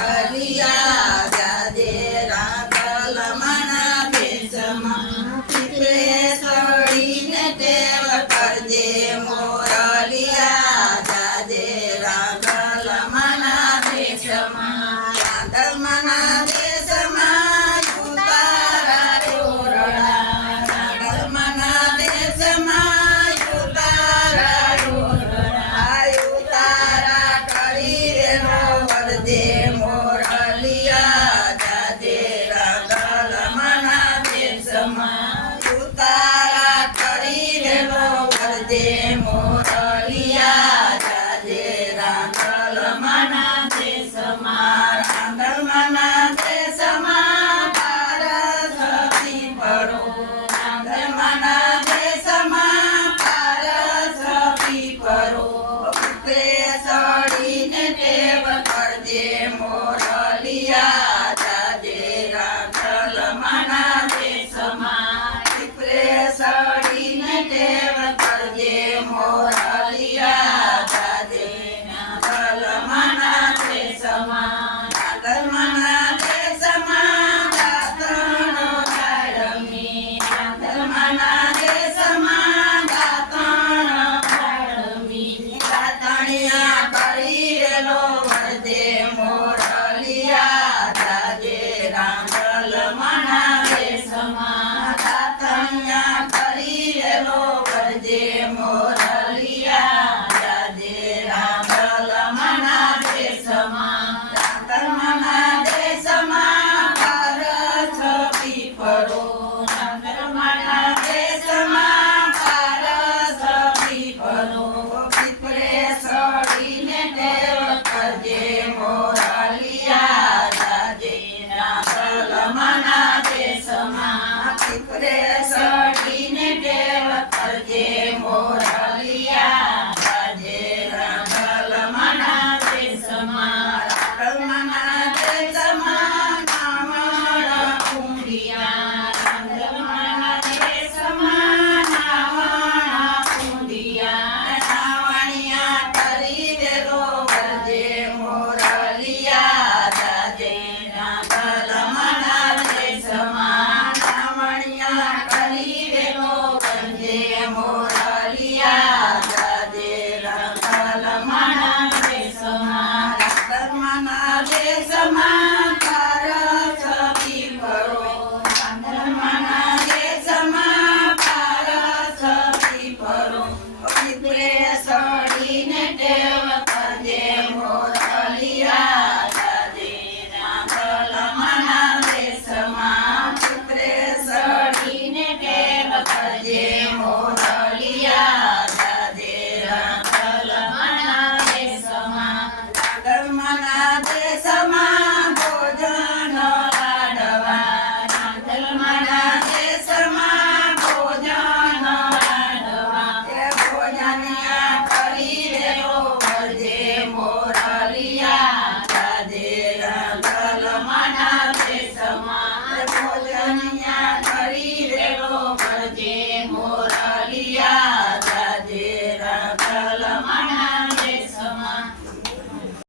મોરલિયા જાજે રાંધલ મના દેશમાં પીપળે સળીને ટેવ કરજે મોરલિયા જાજે રાંધલ મના દેશમાં રાંધલ મના દેશમાં ઉતારા રોરડા રાંધલ મના દેશમાં ઉતારા રોરડા ઉતારા કરી રેલો વરદે મોરલિયા જાજે રાંધલ મના દેશમાં ઉતારા કરી રેલો વરદે મોરલિયા જાજે રાંધલ મના દેશમાં રાંધલ મના દેશમાં પારસતી પડો રાંધલ મના દેશમાં પારસતી પડો પીપળે સળીને ટેવ કરજે મોરલિયા જાજે રાંધલ મના દેશમાં પીપળે સળીને ટેવ કરજે મોરલિયા જાજે રાંધલ મના દેશમાં રાંધલ મના દેશમાં દાંતણો ડાળમી રાંધલ મના દેશમાં દાંતણો ડાળમી દાંતણિયા કરી રેલો વરદે મોરલિયા જાજે રાંધલ મના દેશમાં દાંતણિયા કરી રેલો વરદે મોરલિયા જાજે રાંધલ મના દેશમાં રાંધલ મના દેશમાં પારસતી પડો રાંધલ મના દેશમાં પારસતી પડો પીપળે સળીને ટેવ કરજે મોરલિયા જાજે રાંધલ મના દેશમાં પીપળે સળીને ટેવ કરજે મોરલિયા જાજે રાંધલ મના દેશમાં રાંધલ મના દેશમાં નાવણ કુંડિયા રાંધલ મના દેશમાં નાવણ કુંડિયા નાવણિયા કરી દેલો વરદે મોરલિયા જાજે રાંધલ મના દેશમાં નાવણિયા કરી દેલો વરદે મોરલિયા જાજે રાંધલ મના દેશમાં રાંધલ મના દેશમાં